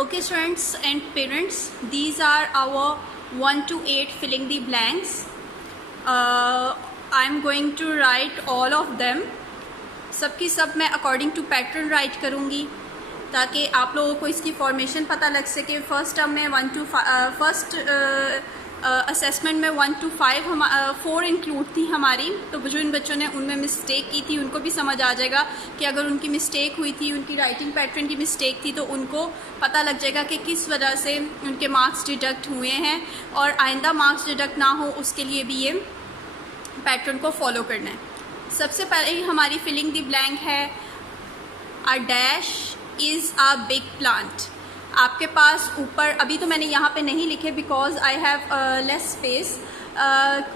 Okay students and parents, these are our 1 to 8 filling the blanks. I'm going to write all of them. सबकी सब मैं according to pattern right करूँगी ताकि आप लोगों को इसकी फॉर्मेशन पता लग सके। फर्स्ट टर्म में 1 to 5 फर्स्ट असेसमेंट में 1 to 5 4 इंक्लूड थी हमारी, तो जो इन बच्चों ने उनमें मिस्टेक की थी उनको भी समझ आ जाएगा कि अगर उनकी मिस्टेक हुई थी, उनकी राइटिंग पैटर्न की मिस्टेक थी, तो उनको पता लग जाएगा कि किस वजह से उनके मार्क्स डिडक्ट हुए हैं और आइंदा मार्क्स डिडक्ट ना हो उसके लिए भी ये पैटर्न को फॉलो करना है। सबसे पहले हमारी फिलिंग द ब्लैंक है, अ dash is a big plant. आपके पास ऊपर, अभी तो मैंने यहाँ पे नहीं लिखे because I have less space,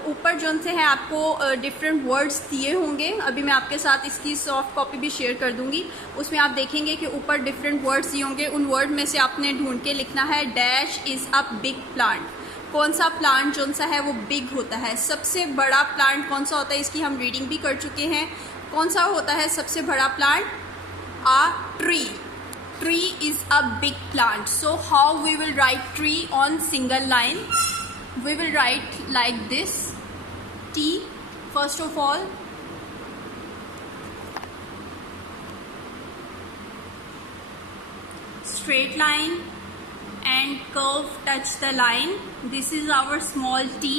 ऊपर जो से हैं आपको डिफरेंट वर्ड्स दिए होंगे। अभी मैं आपके साथ इसकी सॉफ्ट कॉपी भी शेयर कर दूँगी, उसमें आप देखेंगे कि ऊपर डिफरेंट वर्ड्स दिए होंगे। उन वर्ड में से आपने ढूंढ के लिखना है dash is a big plant. कौन सा प्लांट जो सा है वो बिग होता है? सबसे बड़ा प्लांट कौन सा होता है? इसकी हम रीडिंग भी कर चुके हैं। कौन सा होता है सबसे बड़ा plant? A tree. Tree is a big plant. So how we will write tree on single line? We will write like this. T, first of all, straight line and curve touch the line. This is our small t.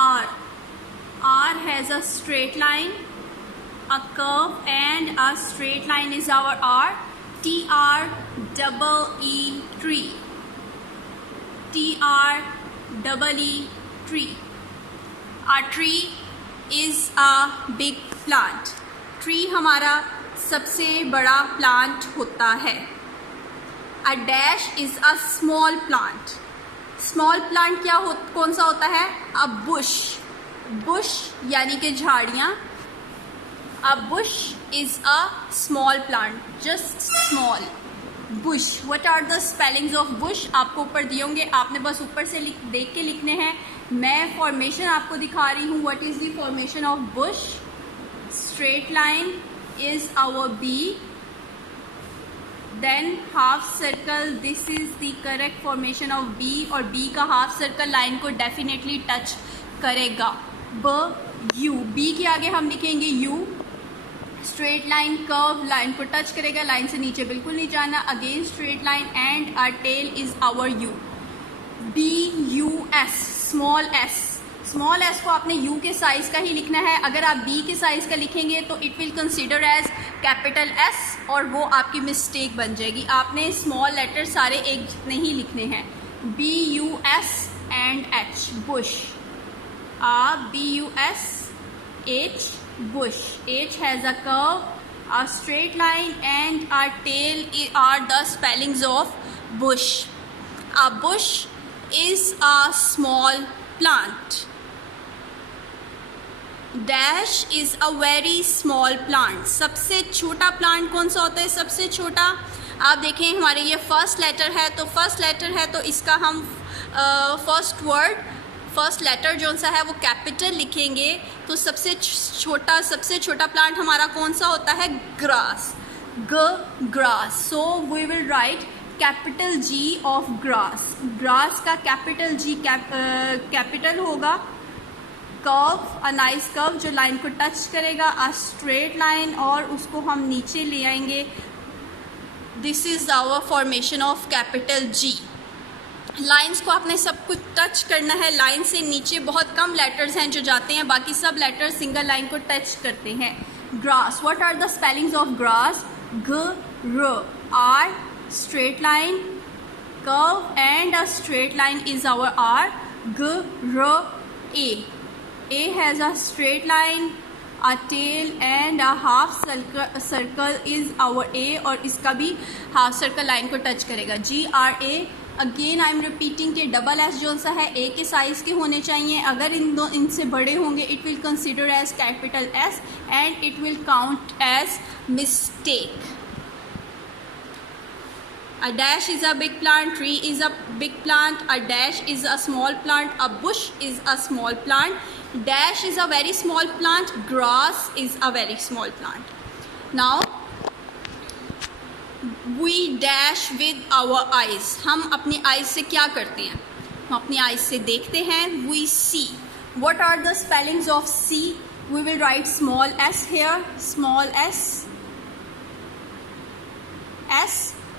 R, R has a straight line, a curve and a straight line is our R. TR double E tree. TR double E tree. A tree is a big plant. Tree हमारा सबसे बड़ा plant होता है। A dash is a small plant. Small plant कौन सा होता है? A bush. Bush यानी कि झाड़ियाँ। A bush is a small plant, just small. Bush. What are the spellings of bush? आपको ऊपर दिए होंगे, आपने बस ऊपर से देख के लिखने हैं। मैं फॉर्मेशन आपको दिखा रही हूँ। What is the formation of bush? Straight line is our B. Then half circle. This is the correct formation of B और B का half circle लाइन को definitely touch करेगा। B, U. B के आगे हम लिखेंगे U. Straight line curve line को touch करेगा, लाइन से नीचे बिल्कुल नहीं जाना। Again straight line and our tail is our U. B U S, small S. Small S को आपने यू के साइज का ही लिखना है। अगर आप बी के साइज का लिखेंगे तो it will consider as capital S और वो आपकी मिस्टेक बन जाएगी। आपने स्मॉल लेटर सारे एक जितने ही लिखने हैं। B U S and H, bush. B U S H, bush. H has a curve, a straight line and a tail are the spellings of bush. A bush is a small plant. Dash is a very small plant. सबसे छोटा plant कौन सा होता है? सबसे छोटा आप देखें हमारे ये फर्स्ट लेटर है, तो फर्स्ट लेटर है तो इसका हम फर्स्ट लेटर जो सा है वो कैपिटल लिखेंगे। तो सबसे छोटा प्लांट हमारा कौन सा होता है? Grass. Grass. So we will write capital G of grass. Grass का कैपिटल जी कैपिटल होगा। कर्व, अ नाइस कर्व जो लाइन को टच करेगा, अ स्ट्रेट लाइन और उसको हम नीचे ले आएंगे। This is our formation of capital G. Lines को आपने सब कुछ टच करना है। लाइन से नीचे बहुत कम लेटर्स हैं जो जाते हैं, बाकी सब लेटर्स सिंगल लाइन को टच करते हैं। Grass. What are the spellings of grass? G, R. R, straight line, curve and a straight line is our R. G, R, A. A has a straight line, a tail and a half circle is our A और इसका भी half circle line को touch करेगा। G, R, A. Again I am repeating कि double S जो सा है ए के साइज़ के होने चाहिए। अगर इनसे बड़े होंगे it will consider as capital S and it will count as mistake. A dash is a big plant, tree is a big plant, a dash is a small plant, a bush is a small plant, dash is a very small plant, grass is a very small plant. Now we dash with our eyes, हम अपनी eyes से क्या करते हैं, हम अपनी eyes से देखते हैं. We see. What are the spellings of see? We will write small s here, small s, s,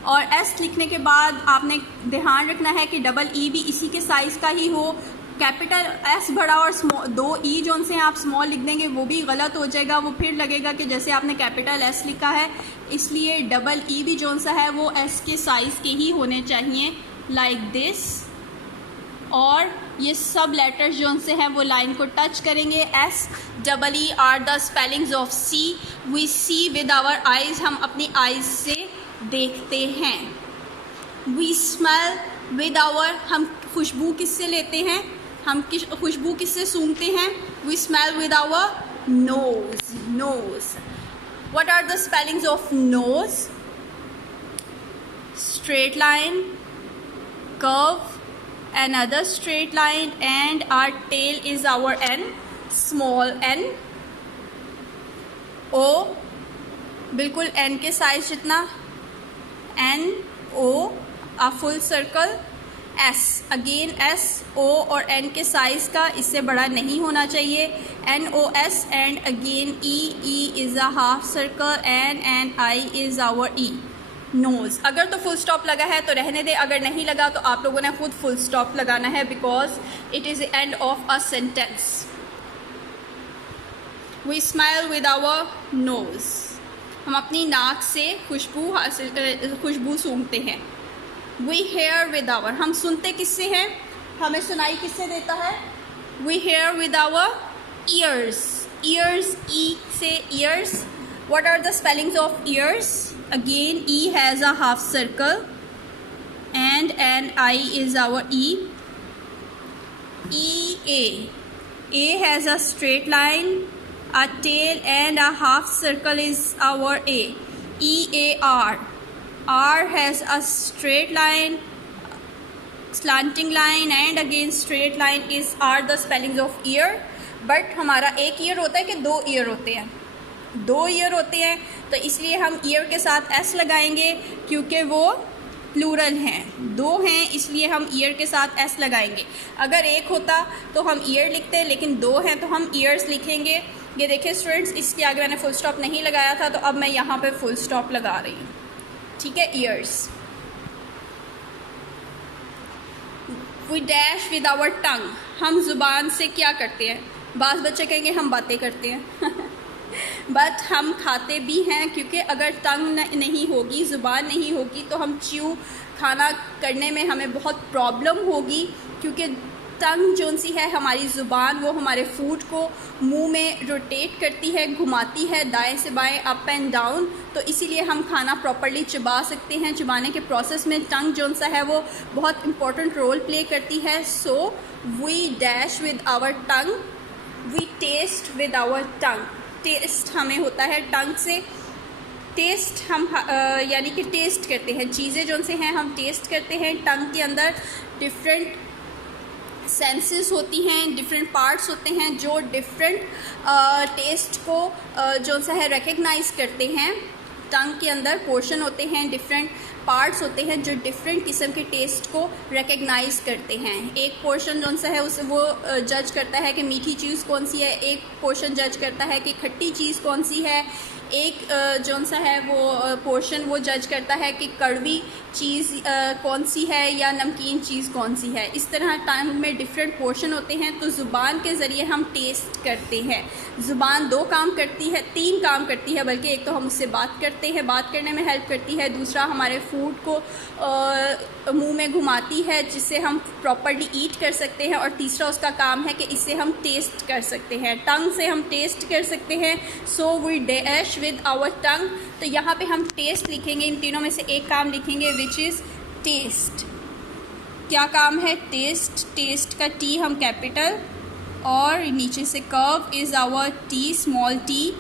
और s लिखने के बाद आपने ध्यान रखना है कि डबल ई भी इसी के साइज़ का ही हो. कैपिटल S बड़ा और स्मॉल, दो ई जो से आप स्मॉल लिख देंगे वो भी गलत हो जाएगा, वो फिर लगेगा कि जैसे आपने कैपिटल S लिखा है. इसलिए डबल ई भी जो सा है वो S के साइज़ के ही होने चाहिए, लाइक दिस. और ये सब लेटर्स जो से हैं वो लाइन को टच करेंगे. S double E R the spellings of see. We see with our eyes, हम अपनी आइज़ से देखते हैं. वी स्मेल विद आवर, हम खुशबू किससे लेते हैं, हम खुशबू किससे सूंघते हैं. We smell with our nose, nose. What are the spellings of nose? Straight line, curve, another straight line, and our tail is our N, small n. O बिल्कुल n के साइज जितना, N O a full circle. S again S O और N के size का इससे बड़ा नहीं होना चाहिए. N O S and again E. E is a half circle and I is our E. Nose. अगर तो फुल स्टॉप लगा है तो रहने दे, अगर नहीं लगा तो आप लोगों ने खुद फुल स्टॉप लगाना है, because it is the end of a sentence. We smile with our nose, हम अपनी नाक से खुशबू सूंघते हैं. वी हेयर विद आवर, हम सुनते किससे हैं, हमें सुनाई किससे देता है. We hear with our ears. Ears, E से ears. What are the spellings of ears? Again, E has a half circle and an I is our E. E A. A has a straight line, a tail and a half circle is our A. E A R. R has a straight line, slanting line and again straight line is are the spellings of ear. But हमारा एक year होता है कि दो year होते हैं, दो year होते हैं, तो इसलिए हम ईयर के साथ S लगाएंगे क्योंकि वो प्लूरल हैं. दो हैं इसलिए हम ईयर के साथ S लगाएंगे. अगर एक होता तो हम ईयर लिखते, लेकिन दो हैं तो हम ईयर्स लिखेंगे. ये देखिए स्टूडेंट्स, इसके आगे मैंने फुल स्टॉप नहीं लगाया था तो अब मैं यहाँ पे फुल स्टॉप लगा रही हूँ. ठीक है, ears. We dash with our tongue, हम ज़ुबान से क्या करते हैं. बाज़ बच्चे कहेंगे हम बातें करते हैं बट हम खाते भी हैं, क्योंकि अगर टंग नहीं होगी, ज़ुबान नहीं होगी तो हम च्यू खाना करने में हमें बहुत प्रॉब्लम होगी, क्योंकि टंग जो सी है हमारी ज़ुबान वो हमारे फूड को मुंह में रोटेट करती है, घुमाती है दाएं से बाएं, अप एंड डाउन. तो इसीलिए हम खाना प्रॉपर्ली चबा सकते हैं. चबाने के प्रोसेस में टंग जो सा है वो बहुत इम्पोर्टेंट रोल प्ले करती है. So we dash with our tongue, we taste with our tongue. Taste हमें होता है टंग से. टेस्ट हम यानी कि टेस्ट करते हैं चीज़ें जो से हैं, हम टेस्ट करते हैं. टंग के अंदर डिफरेंट सेंसेस होती हैं, डिफरेंट पार्ट्स होते हैं जो डिफरेंट टेस्ट को जो सा है रिकग्नाइज करते हैं. टंग के अंदर पोर्शन होते हैं, डिफरेंट पार्ट्स होते हैं जो डिफरेंट किस्म के टेस्ट को रिकग्नाइज करते हैं. एक पोर्शन जो सा है उसे वो जज करता है कि मीठी चीज़ कौन सी है, एक पोर्शन जज करता है कि खट्टी चीज़ कौन सी है, एक जो सा है वो पोर्शन वो जज करता है कि कड़वी चीज़ कौन सी है या नमकीन चीज़ कौन सी है. इस तरह टंग में डिफरेंट पोर्शन होते हैं. तो ज़ुबान के ज़रिए हम टेस्ट करते हैं. ज़ुबान दो काम करती है, तीन काम करती है बल्कि. एक तो हम उससे बात करते हैं, बात करने में हेल्प करती है. दूसरा हमारे फूड को मुंह में घुमाती है जिससे हम प्रॉपर्ली ईट कर सकते हैं. और तीसरा उसका काम है कि इससे हम टेस्ट कर सकते हैं. टंग से हम टेस्ट कर सकते हैं. So we dash with our tongue. तो यहाँ पे हम टेस्ट लिखेंगे. इन तीनों में से एक काम लिखेंगे विच इज़ टेस्ट. क्या काम है? टेस्ट. टेस्ट का टी हम कैपिटल और नीचे से curve is our T, small T.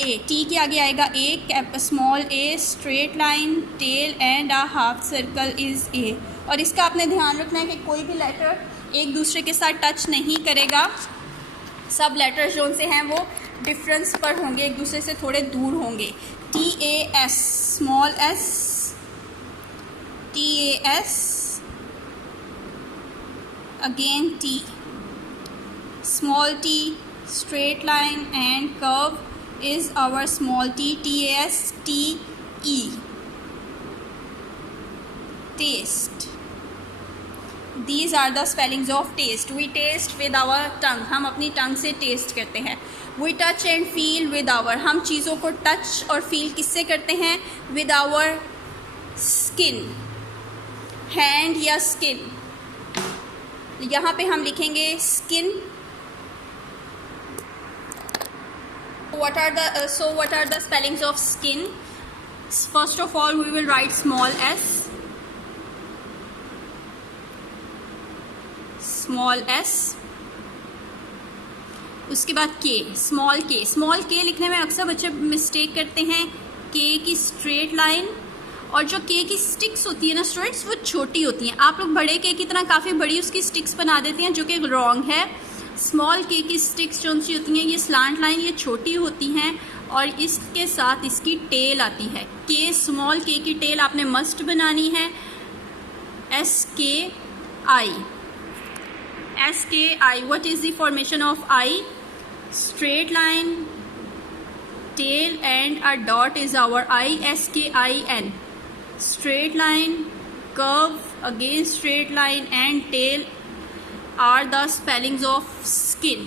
A, T के आगे आएगा A, small A, straight line, tail and a half circle is A. और इसका आपने ध्यान रखना है कि कोई भी लेटर एक दूसरे के साथ टच नहीं करेगा. सब लेटर्स जो से हैं वो डिफरेंस पर होंगे, एक दूसरे से थोड़े दूर होंगे. T A S, small S, S, again T, small t, straight line and curve is our small t, T-A-S-T-E, taste. These are the spellings of taste. We taste with our tongue. हम अपनी टंग से test करते हैं. We touch and feel with our. हम चीज़ों को touch और feel किससे करते हैं? With our skin. हैंड या स्किन. यहाँ पे हम लिखेंगे skin. What are the spellings of skin? First of all, we will write small s. Small S. उसके बाद के, स्मॉल के. स्मॉल के लिखने में अक्सर बच्चे मिस्टेक करते हैं. के की स्ट्रेट लाइन और जो के की स्टिक्स होती है ना स्टूडेंट्स, वो छोटी होती हैं. आप लोग बड़े के की तरह काफ़ी बड़ी उसकी स्टिक्स बना देते हैं, जो कि रॉन्ग है. स्मॉल के की स्टिक्स जो सी होती हैं, ये स्लांट लाइन, ये छोटी होती हैं और इसके साथ इसकी टेल आती है. के, स्मॉल के की टेल आपने मस्ट बनानी है. SKI. SKI. What is the formation of I? Straight line, tail and a dot is our I. SKIN. Straight line, curve, again straight line and tail are the spellings of skin.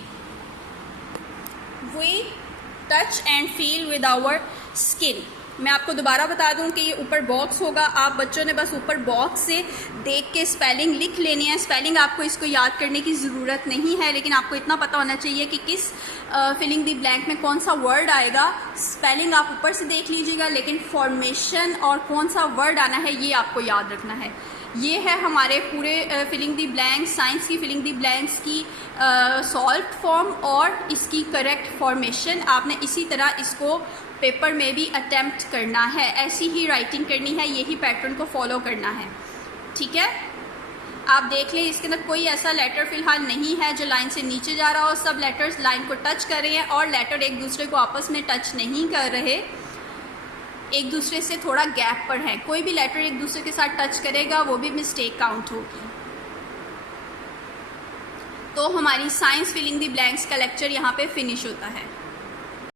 We touch and feel with our skin. मैं आपको दोबारा बता दूं कि ये ऊपर box होगा. आप बच्चों ने बस ऊपर बॉक्स से देख के स्पेलिंग लिख लेनी है. स्पेलिंग आपको इसको याद करने की ज़रूरत नहीं है, लेकिन आपको इतना पता होना चाहिए कि किस फिलिंग द ब्लैंक में कौन सा वर्ड आएगा. स्पेलिंग आप ऊपर से देख लीजिएगा, लेकिन फॉर्मेशन और कौन सा वर्ड आना है ये आपको याद रखना है. ये है हमारे पूरे फिलिंग द ब्लैंक्स, साइंस की फिलिंग द ब्लैंक्स की सॉल्व फॉर्म और इसकी करेक्ट फॉर्मेशन. आपने इसी तरह इसको पेपर में भी अटेम्प्ट करना है. ऐसी ही राइटिंग करनी है, यही पैटर्न को फॉलो करना है. ठीक है, आप देख लें इसके अंदर कोई ऐसा लेटर फिलहाल नहीं है जो लाइन से नीचे जा रहा हो. सब लेटर्स लाइन को टच कर रहे हैं और लेटर एक दूसरे को आपस में टच नहीं कर रहे, एक दूसरे से थोड़ा गैप पर है. कोई भी लेटर एक दूसरे के साथ टच करेगा वो भी मिस्टेक काउंट होगी. तो हमारी साइंस फिलिंग द ब्लैंक्स का लेक्चर यहाँ पे फिनिश होता है.